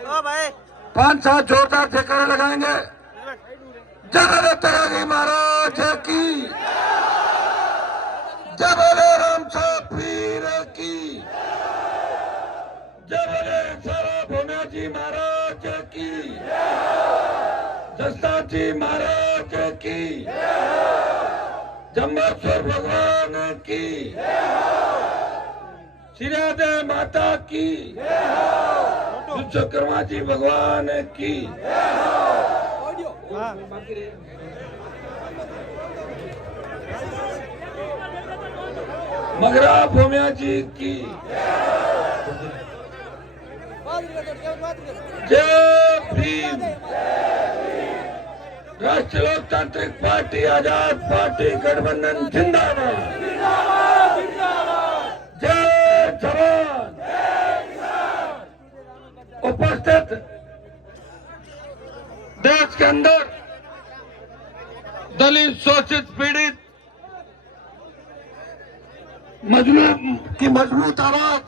5-7 जोरदार जयकारे लगाएंगे। जय बोले त्यागी महाराज की, जय बोले राम साहब पीर की, जय बोले सारा भोमिया जी महाराज की, जस्ता जी महाराज की, जम्बेश्वर भगवान की, श्रीराधे माता की, विश्वकर्मा जी भगवान की। मगरा भूमिया जी की जय भीम। राष्ट्रीय लोकतांत्रिक पार्टी आजाद पार्टी गठबंधन जिंदाबाद। जय जवान। उपस्थित देश के अंदर दलित शोषित पीड़ित मजलूम की मजबूत आवाज,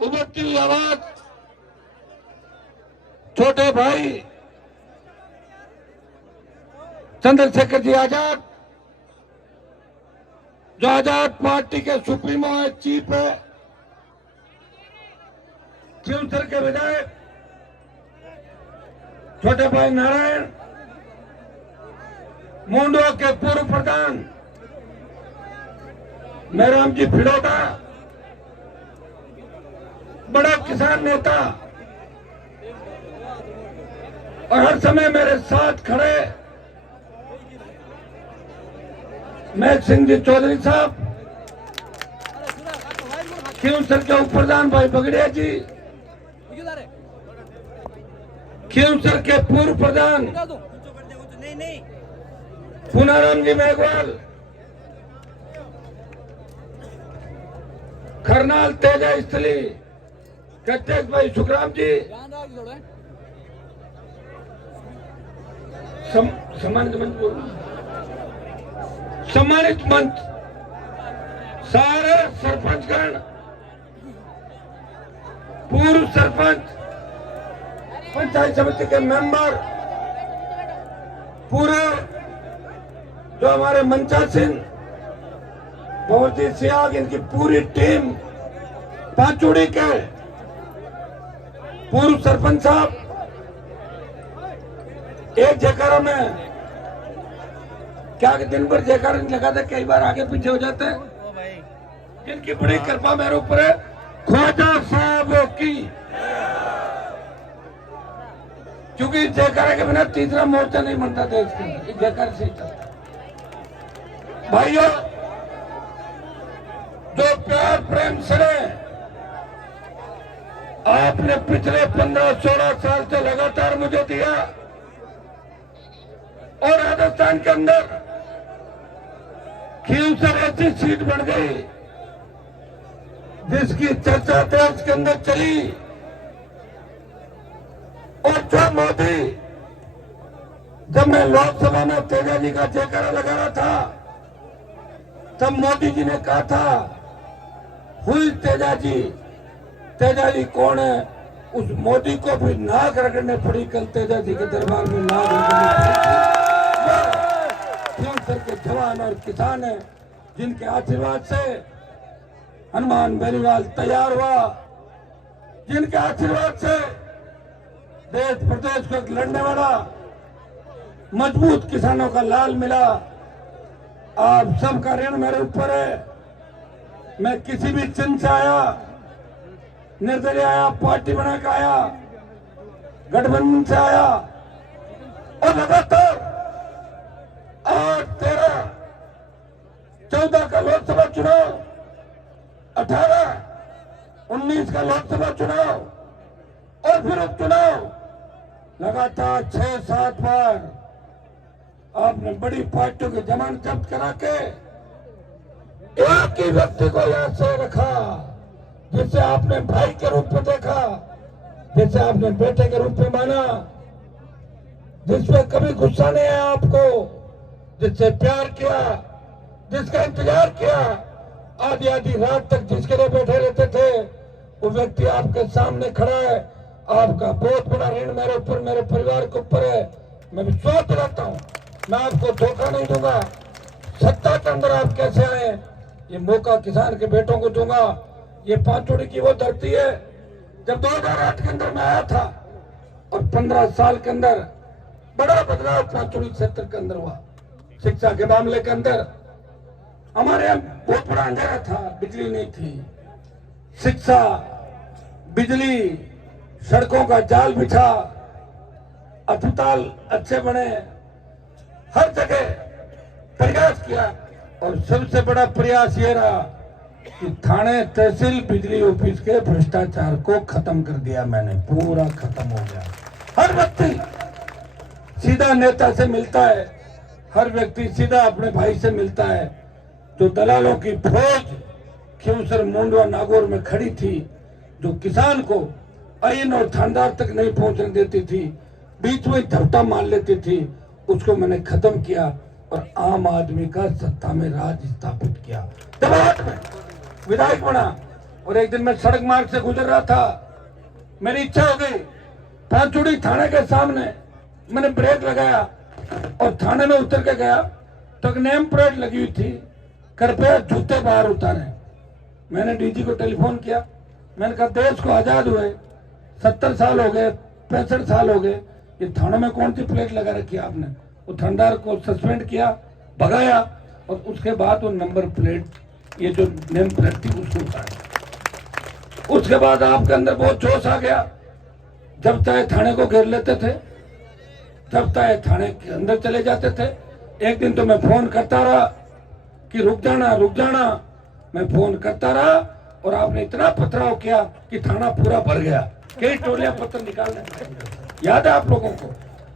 उभरती हुई आवाज, छोटे भाई चंद्रशेखर जी आजाद, जो आजाद पार्टी के सुप्रीमो है, चीफ है, खिलसर के विधायक छोटे भाई नारायण, मुंडवा के पूर्व प्रधान मेहराम जी फिड़ौदा, बड़ा किसान नेता और हर समय मेरे साथ खड़े महक सिंह जी चौधरी साहब, खिलसर के उप प्रधान भाई बगड़िया जी, खिलसर के पूर्व प्रधान पूनाराम जी मेघवाल, खरनाल तेजा स्थली कटेश भाई सुखराम जी, सम्मानित मंच, सारे सरपंचगण, पूर्व सरपंच, पंचायत समिति के मेंबर, पूरे जो हमारे मंचासीन भगवती सियाग, इनकी पूरी टीम, पाचुड़ी के पूर्व सरपंच साहब, एक जयकारा में क्या दिन भर जयकारा नहीं लगाते, कई बार आगे पीछे हो जाते हैं। जिनकी बड़ी कृपा मेरे ऊपर है, ख्वाजा साहब की, क्योंकि जयकारा के बिना तीसरा मोर्चा नहीं बनता देश के, जयकारा से ही चलता। भाइयों, जो प्यार प्रेम से आपने पिछले 15-16 साल से लगातार मुझे दिया और राजस्थान के अंदर खिलसर ऐसी सीट बन गई जिसकी चर्चा देश के अंदर चली। और जो मोदी, जब मैं लोकसभा में तेजा जी का जयकारा लगा रहा था, तब मोदी जी ने कहा था, हुई तेजा जी कौन है? उस मोदी को भी नाक रगड़ने पड़ी कल तेजा जी के दरबार में, नाक रगड़ने पड़ी। खिलसर के जवान और किसान है, जिनके आशीर्वाद से हनुमान बेनीवाल तैयार हुआ, जिनके आशीर्वाद से देश प्रदेश को एक लड़ने वाला मजबूत किसानों का लाल मिला। आप सबका ऋण मेरे ऊपर है। मैं किसी भी चिन्ह से आया, निर्दलीय आया, पार्टी बना के आया, गठबंधन से आया और लगातार 8, 13, 14 का लोकसभा चुनाव, 18, 19 का लोकसभा चुनाव और फिर उपचुनाव, लगातार 6-7 बार आपने बड़ी पार्टियों की जमानत जब्त करा के एक ही व्यक्ति को याद से रखा, जिसे आपने भाई के रूप में देखा, जिसे आपने बेटे के रूप में माना, जिसमें कभी गुस्सा नहीं आया आपको, जिससे प्यार किया, जिसका इंतजार किया, आधी आधी रात तक जिसके लिए बैठे रहते थे, वो व्यक्ति आपके सामने खड़ा है। आपका बहुत बड़ा ऋण मेरे ऊपर, मेरे परिवार के ऊपर है। मैं विश्वास दिलाता हूँ, मैं आपको धोखा नहीं दूंगा। सत्ता के अंदर आप कैसे आए, ये मौका किसान के बेटों को दूंगा। ये पांचोड़ी की वो धरती है, जब 2008 के अंदर मैं आया था और 15 साल के अंदर बड़ा बदलाव पांचोड़ी क्षेत्र के अंदर हुआ। शिक्षा के मामले के अंदर हमारे यहाँ बहुत बड़ा अंधेरा था, बिजली नहीं थी। शिक्षा, बिजली, सड़कों का जाल बिछा, अस्पताल अच्छे बने, हर जगह प्रयास किया। और सबसे बड़ा प्रयास ये रहा कि थाने तहसील बिजली ऑफिस के भ्रष्टाचार को खत्म कर दिया मैंने, पूरा खत्म हो गया। हर व्यक्ति सीधा नेता से मिलता है, हर व्यक्ति सीधा अपने भाई से मिलता है। जो दलालों की फौज खिवसर, मुंडवा, नागौर में खड़ी थी, जो किसान को आइन और थानेदार तक नहीं पहुंचने देती थी, बीच में झपटा मार लेती थी, उसको मैंने खत्म किया और आम आदमी का सत्ता में राज स्थापित किया। दबाव में विधायक बना और एक दिन मैं सड़क मार्ग से गुजर रहा था, मेरी इच्छा हो गई, पांचोड़ी थाने के सामने मैंने ब्रेक लगाया और थाने में उतर के गया तो एक नेम प्लेट लगी हुई थी, कृपया जूते बाहर उतारें। मैंने डीजी को टेलीफोन किया, मैंने कहा देश को आजाद हुए 70 साल हो गए, 65 साल हो गए, ये थाने में कौन सी प्लेट लगा रखी है आपने? वो थानेदार को सस्पेंड किया, भगाया और उसके बाद वो नंबर प्लेट, ये जो नेम प्लेट थी, उसको उतारा। उसके बाद आपके अंदर बहुत जोश आ गया, जब चाहे थाने को घेर लेते थे, जब चाहे थाने के अंदर चले जाते थे। एक दिन तो मैं फोन करता रहा कि रुक जाना रुक जाना, मैं फोन करता रहा और आपने इतना पथराव किया कि थाना पूरा भर गया। कई टोलियां पत्थर निकालने, याद है आप लोगों को?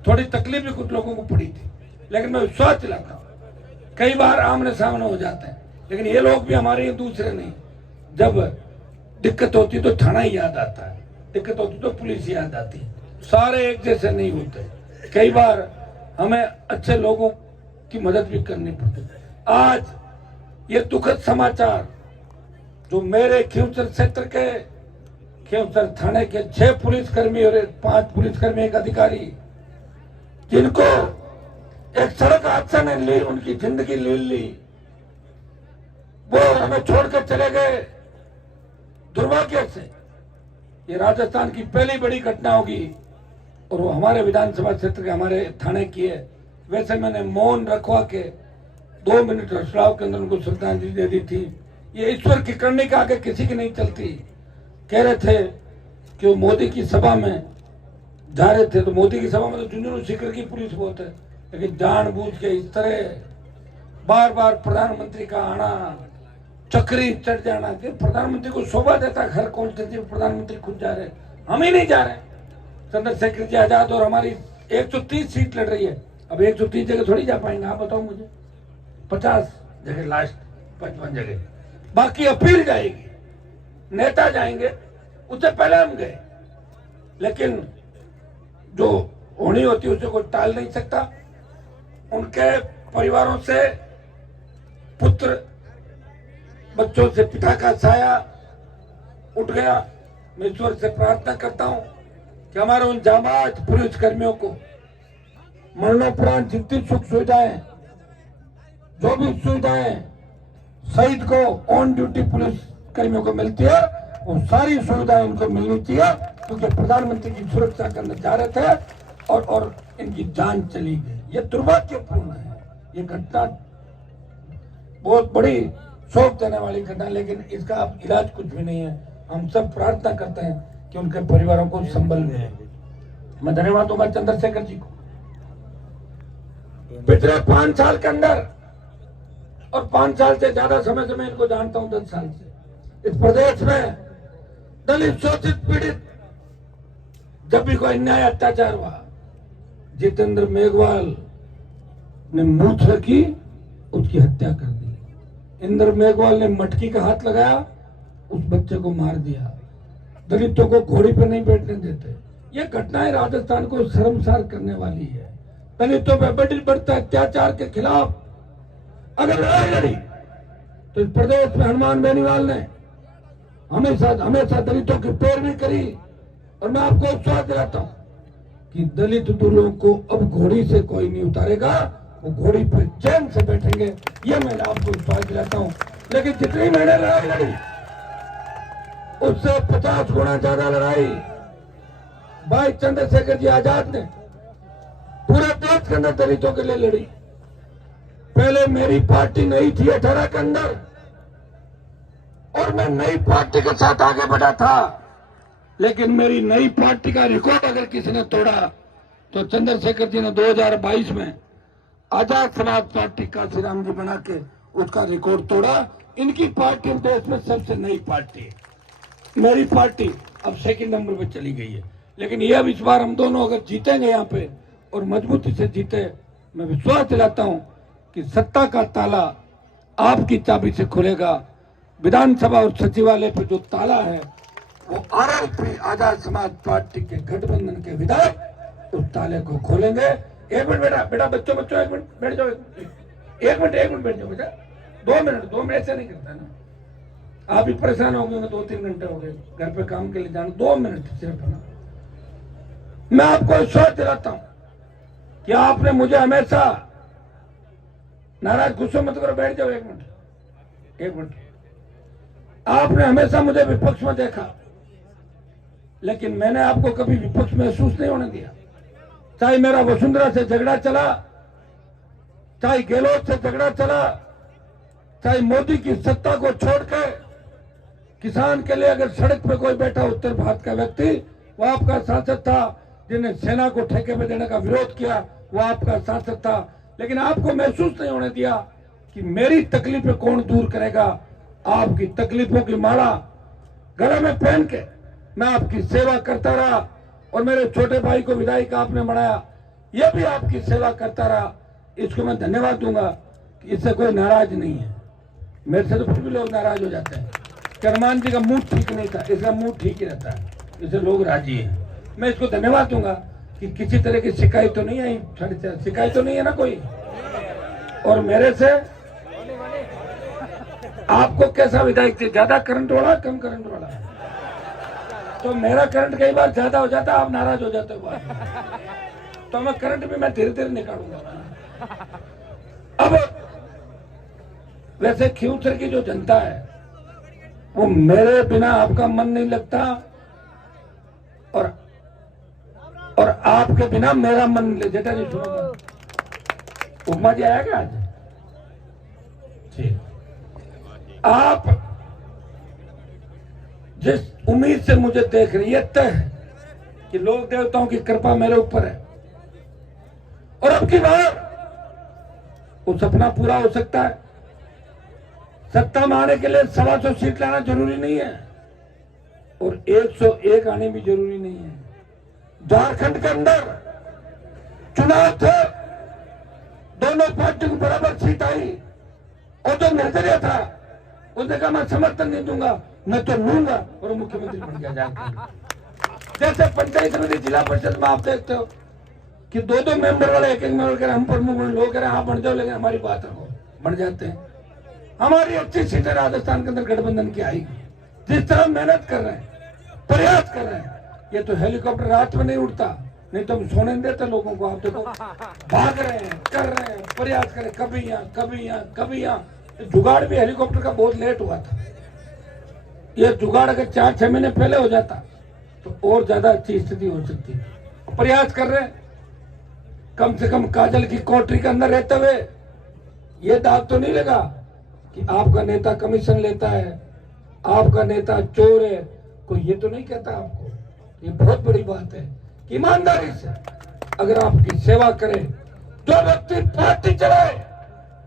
थोड़ी तकलीफ भी कुछ लोगों को पड़ी थी, लेकिन मैं विश्वास दिलाता हूँ कई बार आमने सामने हो जाते हैं, लेकिन ये लोग भी हमारे दूसरे नहीं। जब दिक्कत होती तो थाना ही याद आता है, दिक्कत होती तो पुलिस याद आती है। सारे एक जैसे नहीं होते, कई बार हमें अच्छे लोगों की मदद भी करनी पड़ती है। आज ये दुखद समाचार जो मेरे खिवसर क्षेत्र के, खिवसर थाने के 6 पुलिसकर्मी और 5 पुलिसकर्मी, एक अधिकारी, जिनको एक सड़क हादसा ने ली, उनकी जिंदगी ले ली, वो हमें छोड़कर चले गए दुर्भाग्य से। ये राजस्थान की पहली बड़ी घटना होगी और वो हमारे विधानसभा क्षेत्र के, हमारे थाने की है। वैसे मैंने मौन रखवा के 2 मिनट रसलाव के अंदर उनको श्रद्धांजलि दे दी थी। ये ईश्वर की करने के आगे किसी की नहीं चलती। कह रहे थे कि वो मोदी की सभा में जा रहे थे, तो मोदी की सभा में तो झुंझुनू सीकर की पुलिस बहुत है, लेकिन जानबूझ के इस तरह बार बार प्रधानमंत्री का आना, चक्री चढ़ जाना, कि प्रधानमंत्री को शोभा देता घर कॉन्स्टिट्यूंसी में प्रधानमंत्री खुद जा रहे, हम ही नहीं जा रहे। चंद्रशेखर जी आजाद और हमारी 130 सीट लड़ रही है, अब 130 जगह थोड़ी जा पाएंगे, आप बताओ मुझे। 50 जगह, लास्ट 55 जगह, बाकी अपील जाएगी, नेता जाएंगे, उससे पहले हम गए। लेकिन जो होनी होती है उसे कोई टाल नहीं सकता। उनके परिवारों से, पुत्र बच्चों से पिता का साया उठ गया। मैं ईश्वर से प्रार्थना करता हूं कि हमारे उन जांबाज पुलिस कर्मियों को मरणोपरांत जितनी सुख सुविधाएं, जो भी सुविधाएं शहीद को ऑन ड्यूटी पुलिस कर्मियों को मिलती है, वो सारी सुविधाएं उनको मिलनी चाहिए, क्योंकि प्रधानमंत्री की सुरक्षा करने जा रहे थे और इनकी जान चली गई। ये दुर्भाग्यपूर्ण है, ये घटना बहुत बड़ी शोक देने वाली घटना, लेकिन इसका अब इलाज कुछ भी नहीं है। हम सब प्रार्थना करते हैं कि उनके परिवारों को संबल मिले। मैं धन्यवाद दूंगा चंद्रशेखर जी को। पिछले 5 साल के अंदर, और 5 साल से ज्यादा समय से मैं इनको जानता हूं, 10 साल से, इस प्रदेश में दलित, शोषित, पीड़ित, जब भी कोई अन्याय अत्याचार हुआ, जितेंद्र मेघवाल ने मूछ रखी, उसकी हत्या कर दी। इंद्र मेघवाल ने मटकी का हाथ लगाया, उस बच्चे को मार दिया। दलितों को घोड़ी पर नहीं बैठने देते। ये घटनाएं राजस्थान को शर्मसार करने वाली है। दलितों पर बढ़ते अत्याचार के खिलाफ अगर लड़ाई लड़ी तो इस प्रदेश में हनुमान बेनीवाल ने हमेशा दलितों की पैरवी करी, और मैं आपको विश्वास दिलाता हूं कि दलित दूल्हों को अब घोड़ी से कोई नहीं उतारेगा, वो घोड़ी पर चैन से बैठेंगे, ये मैं आपको विश्वास दिलाता हूं। लेकिन जितनी मैंने लड़ाई लड़ी उससे 50 गुना ज्यादा लड़ाई भाई चंद्रशेखर जी आजाद ने पूरे देश के अंदर दलितों के लिए लड़ी। पहले मेरी पार्टी नहीं थी 18 के अंदर और मैं नई पार्टी के साथ आगे बढ़ा था, लेकिन मेरी नई पार्टी का रिकॉर्ड अगर किसी ने तोड़ा तो चंद्रशेखर जी ने 2022 में आजाद समाज पार्टी काशीराम जी बना के उसका रिकॉर्ड तोड़ा। इनकी पार्टी देश में सबसे नई पार्टी है, मेरी पार्टी अब सेकंड नंबर पे चली गई है। लेकिन ये अब इस बार हम दोनों अगर जीतेंगे यहाँ पे और मजबूती से जीते, मैं विश्वास दिलाता हूं कि सत्ता का ताला आपकी चाबी से खुलेगा। विधानसभा और सचिवालय पे जो ताला है वो आरएलपी आजाद समाज पार्टी के गठबंधन के विधायक उस ताले को खोलेंगे। एक मिनट बेटा बच्चों एक मिनट बैठ जाओ, एक मिनट बैठ जाओ बेटा, 2 मिनट से नहीं करता ना, आप भी परेशान हो गए, 2-3 घंटे हो गए घर पे काम के लिए जाना, 2 मिनट सिर्फ ना। मैं आपको विश्वास दिलाता हूं कि आपने मुझे हमेशा नाराज गुस्सा मत करो, बैठ जाओ एक मिनट। आपने हमेशा मुझे विपक्ष में देखा, लेकिन मैंने आपको कभी विपक्ष महसूस नहीं होने दिया। चाहे मेरा वसुंधरा से झगड़ा चला, चाहे गहलोत से झगड़ा चला, चाहे मोदी की सत्ता को छोड़ के किसान के लिए अगर सड़क पे कोई बैठा उत्तर भारत का व्यक्ति, वो आपका सांसद था। जिन्हें सेना को ठेके पे देने का विरोध किया वो आपका सांसद था। लेकिन आपको महसूस नहीं होने दिया कि मेरी तकलीफें कौन दूर करेगा। आपकी तकलीफों की माला गले में पहन के मैं आपकी सेवा करता रहा और मेरे छोटे भाई को विधायक आपने बनाया, ये भी आपकी सेवा करता रहा। इसको मैं धन्यवाद दूंगा कि इससे कोई नाराज नहीं है। मेरे से तो फिर भी लोग नाराज हो जाते हैं कि हनुमान जी का मूड ठीक नहीं था, इसका मूड ठीक ही रहता है, इससे लोग राजी हैं। मैं इसको धन्यवाद दूंगा कि किसी तरह की शिकायत तो नहीं आई, शिकायत तो नहीं है ना कोई। और मेरे से आपको कैसा विधायक थे, ज्यादा करंट वाला कम करंट वाला? तो मेरा करंट कई बार ज्यादा हो जाता, आप नाराज हो जाते हो, तो मैं करंट भी मैं धीरे धीरे निकालूंगा। अब वैसे खींवसर की जो जनता है वो मेरे बिना आपका मन नहीं लगता और आपके बिना मेरा मन नहीं लगता। जेठा जी सुनो, उपमा जी आया क्या आज? ठीक, आप जिस उम्मीद से मुझे देख रही है तय है कि लोक देवताओं की कृपा मेरे ऊपर है और अब की बार वो सपना पूरा हो सकता है। सत्ता में आने के लिए 125 सीट लाना जरूरी नहीं है और 101 आने भी जरूरी नहीं है। झारखंड के अंदर चुनाव थे, दोनों पार्टियों को बराबर सीट आई और जो नजरिया था उसने कहा मैं समर्थन नहीं दूंगा, मैं तो लूंगा और मुख्यमंत्री बन गया झारखंड। जैसे पंचायत समिति जिला परिषद में आप देखते हो कि 2-2 मेंबर वाले एक मेंबर कह रहे हम प्रमुख बन, लोग कह रहे हाँ बन जाओ, लेकिन हमारी बात रखो, बन जाते हैं। हमारी अच्छी सीटें राजस्थान के अंदर गठबंधन की आएगी। जिस तरह मेहनत कर रहे हैं, प्रयास कर रहे हैं, ये तो हेलीकॉप्टर रात में नहीं उड़ता, नहीं तो हम सोने नहीं देते लोगों को। आप देखो भाग रहे हैं, कर रहे हैं, प्रयास करें, कभी यहाँ। जुगाड़ भी हेलीकॉप्टर का बहुत लेट हुआ था। ये जुगाड़ अगर 4-6 महीने पहले हो जाता तो और ज्यादा अच्छी स्थिति हो सकती है। प्रयास कर रहे हैं, कम से कम काजल की कोठरी के अंदर रहते हुए ये दाग तो नहीं लगा कि आपका नेता कमीशन लेता है, आपका नेता चोर है, कोई ये तो नहीं कहता आपको। ये बहुत बड़ी बात है कि ईमानदारी से अगर आपकी सेवा करे, जो व्यक्ति पार्टी चलाए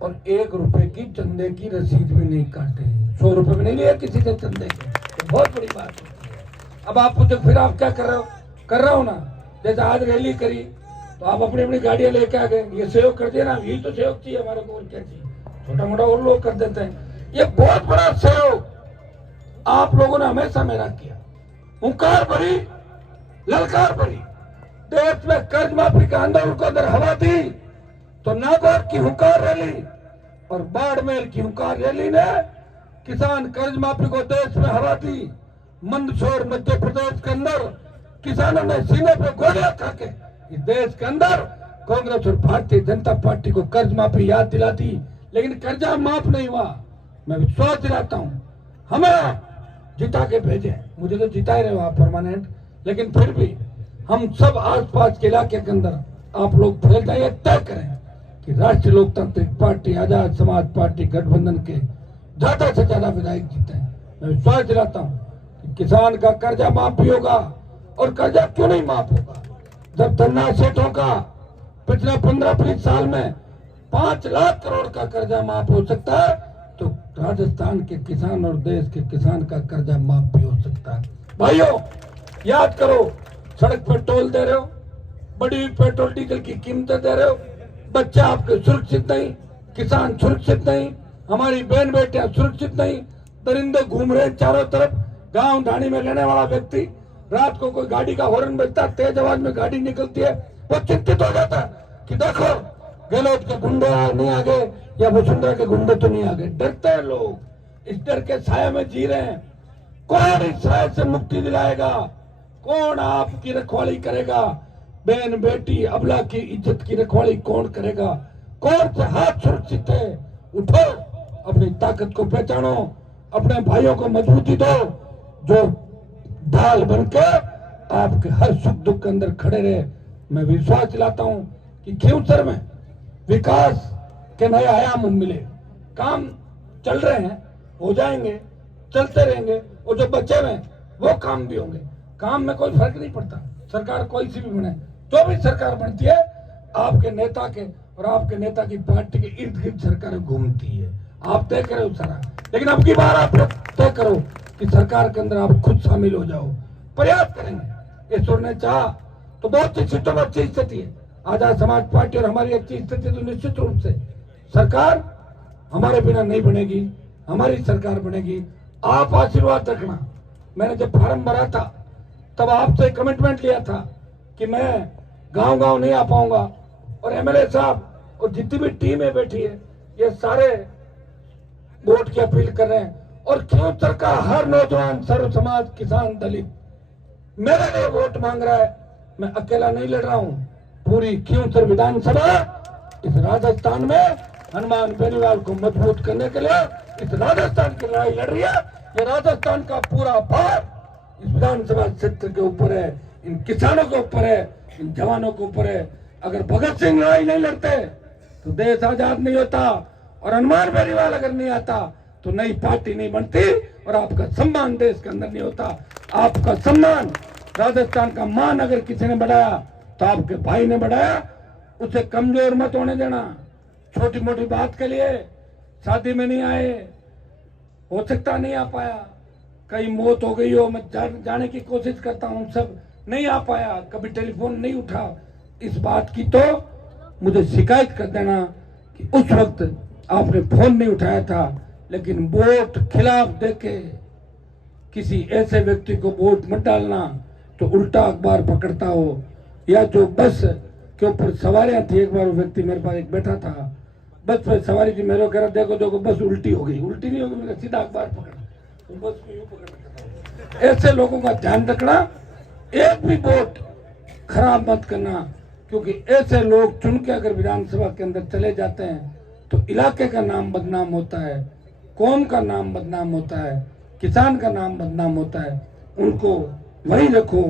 और 1 रुपए की चंदे की रसीद भी नहीं काटे, 100 रुपए भी नहीं लिए किसी से चंदे के, तो बहुत बड़ी बात होती है। अब आप पूछो फिर आप क्या कर रहे हो? कर रहा हूं ना, जैसे आज रैली करी तो आप अपनी अपनी गाड़ियां लेके आ गए, ये सहयोग कर दिया ना, यही तो सहयोग चाहिए हमारे को, और क्या चाहिए? छोटा मोटा और लोग कर देते हैं, ये बहुत बड़ा सहयोग आप लोगों ने हमेशा मेरा किया। हुंकार भरी, ललकार भरी, देश में कर्ज माफी का आंदोलन को अंदर हवा दी तो नागौर की हुंकार रैली और बाड़मेर की हुंकार रैली ने किसान कर्ज माफी को देश में हवा दी। मंदसौर मध्य प्रदेश के अंदर किसानों ने सीने पे गोलियां खा के इस देश के अंदर कांग्रेस और भारतीय जनता पार्टी को कर्ज माफी याद दिलाती, लेकिन कर्जा माफ नहीं हुआ। मैं विश्वास दिलाता हूं, हमें जिता के भेजे, मुझे तो जिता ही रहे हो आप परमानेंट, लेकिन फिर भी हम सब आसपास के इलाके के अंदर आप लोग फैल जाइए, तय करें कि राष्ट्रीय लोकतांत्रिक पार्टी, आजाद समाज पार्टी गठबंधन के ज्यादा से ज्यादा विधायक जीते हैं। मैं विश्वास दिलाता हूं कि किसान का कर्जा माफ भी होगा। और कर्जा क्यों नहीं माफ होगा? जब धन्ना सेठों का पिछले 15-20 साल में 5 लाख करोड़ का कर्जा माफ हो सकता है, तो राजस्थान के किसान और देश के किसान का कर्जा माफ भी हो सकता है। भाइयों, याद करो, सड़क पर टोल दे रहे हो, बढ़ी हुई पेट्रोल डीजल की कीमतें दे रहे हो, बच्चे आपके सुरक्षित नहीं, किसान सुरक्षित नहीं, हमारी बहन बेटियां सुरक्षित नहीं, दरिंदे घूम रहे चारों तरफ। गांव ढाणी में रहने वाला व्यक्ति रात को कोई गाड़ी का हॉर्न बजता, तेज आवाज में गाड़ी निकलती है, वो चिंतित हो जाता है कि देखो गहलोत के गुंडे नहीं आ गए या वसुंधरा के गुंडे तो नहीं आ गए। डरते हैं लोग, इस डर के साये में जी रहे हैं। कौन इस साये से मुक्ति दिलाएगा? कौन आपकी रखवाली करेगा? बहन बेटी अबला की इज्जत की रखवाली कौन करेगा? कौन से हाथ सुरक्षित है? उठो, अपनी ताकत को पहचानो, अपने भाइयों को मजबूती दो, जो ढाल बनके आपके हर सुख दुख के अंदर खड़े रहे। मैं विश्वास दिलाता हूं कि खींवसर में विकास के नए आयाम मिले, काम चल रहे हैं, हो जाएंगे, चलते रहेंगे, और जो बचे हुए वो काम भी होंगे। काम में कोई फर्क नहीं पड़ता, सरकार कोई सी भी बने, जो भी सरकार बनती है आपके नेता के और आपके नेता की पार्टी के इर्द गिर्द सरकार घूमती है। आप तय करो सारा, लेकिन अब की बार आप तय करो कि सरकार के अंदर आप खुद शामिल हो जाओ। प्रयास करेंगे, ईश्वर ने चाहा तो बहुत सी सीटों में अच्छी स्थिति है, आजाद समाज पार्टी और हमारी अच्छी स्थिति, तो निश्चित रूप से सरकार हमारे बिना नहीं बनेगी, हमारी सरकार बनेगी। आप आशीर्वाद रखना। मैंने जब फार्म भरा था तब आपसे कमिटमेंट लिया था कि मैं गांव गांव नहीं आ पाऊंगा, और एमएलए साहब और जितनी भी टीमें बैठी है ये सारे वोट की अपील कर रहे हैं, और खींवसर का हर नौजवान, सर्व समाज, किसान, दलित मेरे लिए वोट मांग रहा है। मैं अकेला नहीं लड़ रहा हूं, पूरी खींवसर विधानसभा इस राजस्थान में हनुमान बेनीवाल को मजबूत करने के लिए इस राजस्थान की लड़ाई लड़ रही है। ये राजस्थान का पूरा भार इस विधानसभा क्षेत्र के ऊपर है, इन किसानों के ऊपर है, इन जवानों के ऊपर है। अगर भगत सिंह लड़ाई नहीं लड़ते तो देश आजाद नहीं होता, और हनुमान बेनीवाल अगर नहीं आता तो नई पार्टी नहीं बनती, और आपका सम्मान देश के अंदर नहीं होता। आपका सम्मान, राजस्थान का मान अगर किसी ने बढ़ाया तो आपके भाई ने बढ़ाया। उसे कमजोर मत होने देना। छोटी मोटी बात के लिए शादी में नहीं आए, हो सकता नहीं आ पाया, कहीं मौत हो गई हो, मैं जाने की कोशिश करता हूं, सब नहीं आ पाया, कभी टेलीफोन नहीं उठा, इस बात की तो मुझे शिकायत कर देना कि उस वक्त आपने फोन नहीं उठाया था। लेकिन वोट खिलाफ देके किसी ऐसे व्यक्ति को वोट मत डालना तो उल्टा अखबार पकड़ता हो। या जो बस के ऊपर सवारियां थी, एक बार वो व्यक्ति मेरे पास एक बैठा था, बस पे सवारी थी, मेरे को कह रहा देखो देखो बस उल्टी हो गई। उल्टी नहीं होगी, मैंने सीधा अखबार पकड़ा, तो बस को यूं पकड़। ऐसे लोगों का ध्यान रखना, एक भी वोट खराब मत करना, क्योंकि ऐसे लोग चुन के अगर विधानसभा के अंदर चले जाते हैं तो इलाके का नाम बदनाम होता है, कौम का नाम बदनाम होता है, किसान का नाम बदनाम होता है। उनको वहीं रखो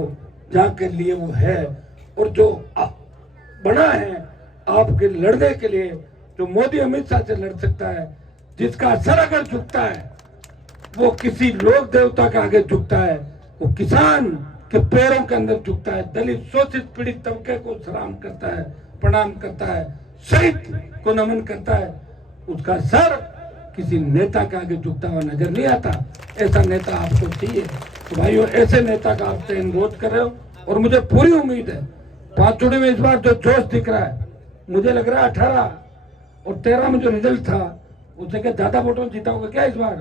जहाँ के लिए वो है, और जो बड़ा है आपके लड़ने के लिए, जो मोदी अमित शाह से लड़ सकता है, जिसका सर अगर झुकता है वो किसी लोक देवता के आगे झुकता है, वो किसान के पैरों के अंदर झुकता है, दलित शोषित पीड़ित तबके को सलाम करता है, प्रणाम करता है, शहीद को नमन करता है, उसका सर किसी नेता के आगे झुकता हुआ नजर नहीं आता। ऐसा नेता आपको चाहिए। तो भाइयों, ऐसे नेता का आपसे अनुरोध कर रहे हो, और मुझे पूरी उम्मीद है पांचोड़े में इस बार जो जोश दिख रहा है, मुझे लग रहा है 18 और 13 में जो रिजल्ट था उससे क्या ज्यादा वोटों जीता होगा क्या इस बार?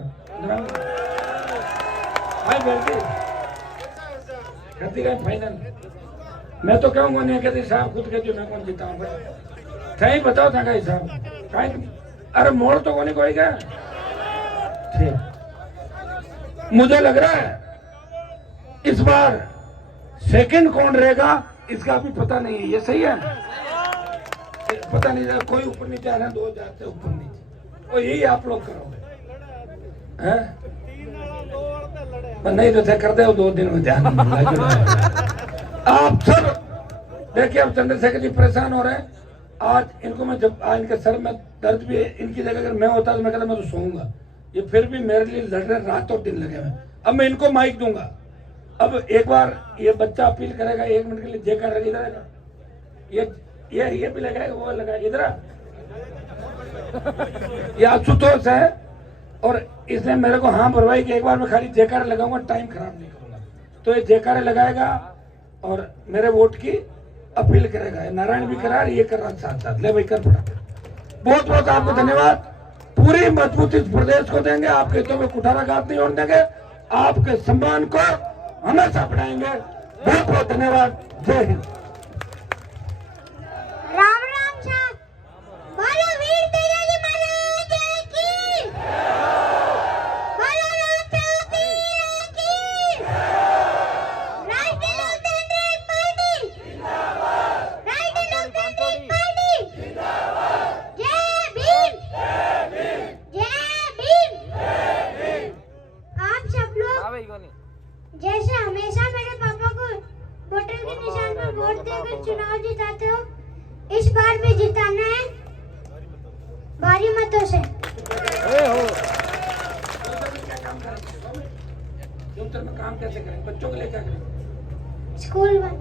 कहती रहे फाइनल। मैं तो कहूंगा नहीं कहती साहब, खुद कहती मैं कौन जीता हूँ, कहीं बताओ था कहीं साहब कहीं। अरे मोड़ तो कोई कोई क्या ठीक। मुझे लग रहा है इस बार सेकंड कौन रहेगा इसका अभी पता नहीं है। ये सही है, पता नहीं, कोई ऊपर नीचे आ रहे हैं, 2000 से ऊपर नीचे, और यही आप लोग करोगे हैं? नहीं तो कर दे 2 दिन में ध्यान आप सब देखिए। अब चंद्रशेखर जी परेशान हो रहे हैं। आज इनको मैं जब इनके सर में दर्द भी है, इनकी जगह अगर मैं होता तो मैं कहता मैं तो सोऊंगा। ये फिर भी मेरे लिए लड़ रहे, रात और दिन लगे हुए। अब मैं इनको माइक दूंगा। अब एक बार ये बच्चा अपील करेगा 1 मिनट के लिए, जेकर रख इधर, ये भी लगाएगा, वो लगाएगा इधर। ये आशुतोष है और इसने मेरे को हाँ भरवाई कि एक बार मैं खाली जेकर लगाऊंगा, टाइम खराब नहीं करूंगा। तो ये जेकर लगाएगा और मेरे वोट की अपील करेगा। नारायण भी करा, ये कर रहा साथ साथ। ले भाई कर पड़ा। बहुत बहुत आपको धन्यवाद। पूरी मजबूती इस प्रदेश को देंगे, आपके हितों में कुठाराघात नहीं होने देंगे, आपके सम्मान को हमेशा बढ़ाएंगे। बहुत बहुत धन्यवाद। जय हिंद। राम राम साहब, बोलो वीर तेजाजी महाराज की, बोलो राम की, राष्ट्रीय लोकतांत्रिक पार्टी जिंदाबाद, राष्ट्रीय लोकतांत्रिक पार्टी जिंदाबाद, जय भीम, जय भीम, जय भीम। आप सब लोग जैसे हमेशा मेरे पापा को वोटर के निशान पर वोट देकर चुनाव जिताते हो, इस बार भी जिताना है भारी मतों से। फ्यूचर में काम कैसे करें, बच्चों के लिए क्या करें? स्कूल में